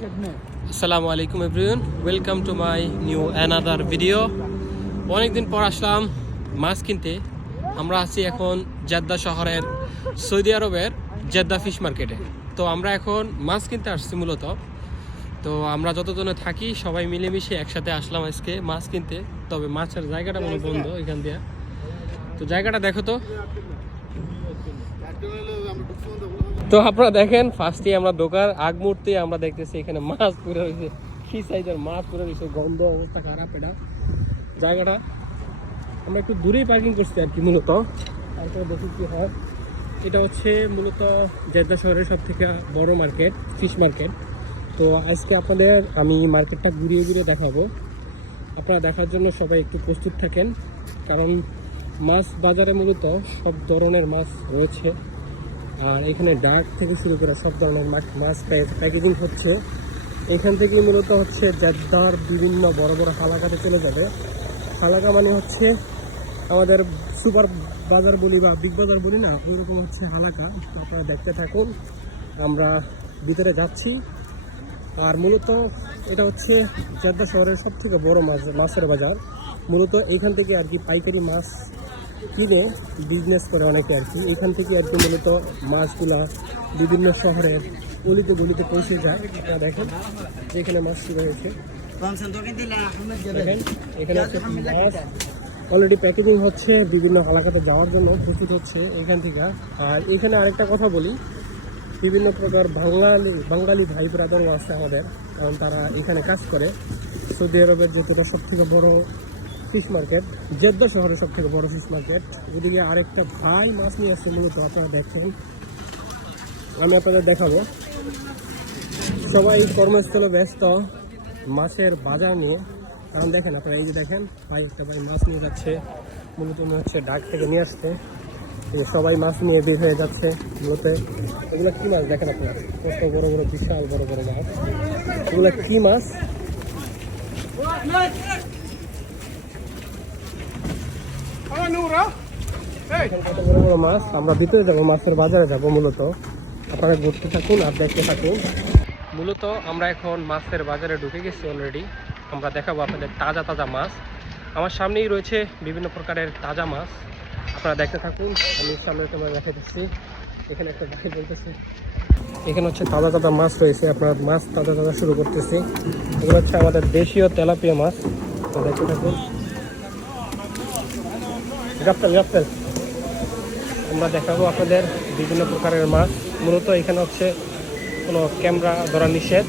আসসালামু আলাইকুম everyone, welcome to my new another video. অনেকদিন পর আসলাম মাছ কিনতে। আমরা আছি এখন জেদ্দা শহরের সৌদি আরবের জেদ্দা ফিশ মার্কেটে। তো আমরা এখন মাছ কিনতে আসছি মূলত। তো আমরা যতজনে থাকি সবাই মিলেমিশে একসাথে আসলাম আজকে মাছ কিনতে। তবে মাছের জায়গাটা মনে বন্ধ এখান দিয়ে। তো জায়গাটা দেখো তো আপনারা দেখেন, ফার্স্টে আমরা দোকান আগ মুহূর্তে আমরা দেখতেছি এখানে মাছ পুরো রয়েছে। কি সাইজের মাছ পুরো রয়েছে, গন্ধ অবস্থা খারাপ। এটা জায়গাটা আমরা একটু দূরেই পার্কিং করছি আর কি মূলত। তারপরে দেখি কি হয়। এটা হচ্ছে মূলত জেদ্দা শহরের সব থেকে বড় মার্কেট, ফিশ মার্কেট। তো আজকে আপনাদের আমি মার্কেটটা ঘুরিয়ে ঘুরিয়ে দেখাবো। আপনারা দেখার জন্য সবাই একটু প্রস্তুত থাকেন, কারণ মাছ বাজারে মূলত সব ধরনের মাছ রয়েছে। আর এখানে ডাক থেকে শুরু করে সব ধরনের মাছ প্যাকেজিং হচ্ছে। এখান থেকেই মূলত হচ্ছে জেদ্দার বিভিন্ন বড় বড় হালাকাতে চলে যাবে। হালাকা মানে হচ্ছে আমাদের সুপার বাজার বলি বা বিগ বাজার বলি না, ওই রকম হচ্ছে হালাকা। আপনারা দেখতে থাকুন, আমরা ভিতরে যাচ্ছি। আর মূলত এটা হচ্ছে জেদ্দা শহরের সব থেকে বড় মাছের বাজার। মূলত এইখান থেকে আর কি পাইকারি মাছ কিনে বিজনেস করে অনেকে আর কি। এখান থেকে আর কি মূলত মাছগুলা বিভিন্ন শহরের গলিতে গলিতে পৌঁছে যায়। আপনারা দেখেন যেখানে মাছ শুরু হয়েছে, দেখেন এখানে হচ্ছে মাছ অলরেডি প্যাকেজিং হচ্ছে, বিভিন্ন এলাকাতে যাওয়ার জন্য প্রস্তুত হচ্ছে এখান থেকে। আর এখানে আরেকটা কথা বলি, বিভিন্ন প্রকার বাঙালি ভাই ব্রাদার আছে আমাদের, কারণ তারা এখানে কাজ করে। সৌদি আরবের যেটা সব থেকে বড় ফিশ মার্কেট, জেদ্দা শহরের সব থেকে বড় ফিশ মার্কেট। ওদিকে আরেকটা ভাই মাছ নিয়ে আসছে মূলত, আপনারা দেখেন, আমি আপনাদের দেখাবো। সবাই কর্মস্থলে ব্যস্ত মাছের বাজার নিয়ে, কারণ দেখেন আপনারা এই যে দেখেন একটা ভাই মাছ নিয়ে যাচ্ছে, মূলত হচ্ছে ডাক থেকে নিয়ে আসতে। সবাই মাছ নিয়ে বের হয়ে যাচ্ছে মূলত। এগুলো কি মাছ দেখেন আপনারা, কত বড় বড় বিশাল বড় বড় মাছ। এগুলো কি মাছ? কত বড় বড় মাছ। আমরা ভিতরে যাবো, মাছের বাজারে যাবো মূলত। আপনারা ঘুরতে থাকুন আর দেখতে থাকুন। মূলত আমরা এখন মাছের বাজারে ঢুকে গেছি অলরেডি। আমরা দেখাবো আপনাদের তাজা তাজা মাছ। আমার সামনেই রয়েছে বিভিন্ন প্রকারের তাজা মাছ, আপনারা দেখতে থাকুন। আমি সামনে তোমার দেখা দিচ্ছি, এখানে একটা ভাই বলতেছে এখানে হচ্ছে তাজা তাজা মাছ রয়েছে। আপনার মাছ তাজা তাজা শুরু করতেছি। এগুলো হচ্ছে আমাদের দেশীয় তেলাপিয়া মাছ, দেখতে থাকুন। গাপ্তাল আমরা দেখাবো আপনাদের বিভিন্ন প্রকারের মাছ। মূলত এখানে হচ্ছে কোনো ক্যামেরা ধরা নিষেধ,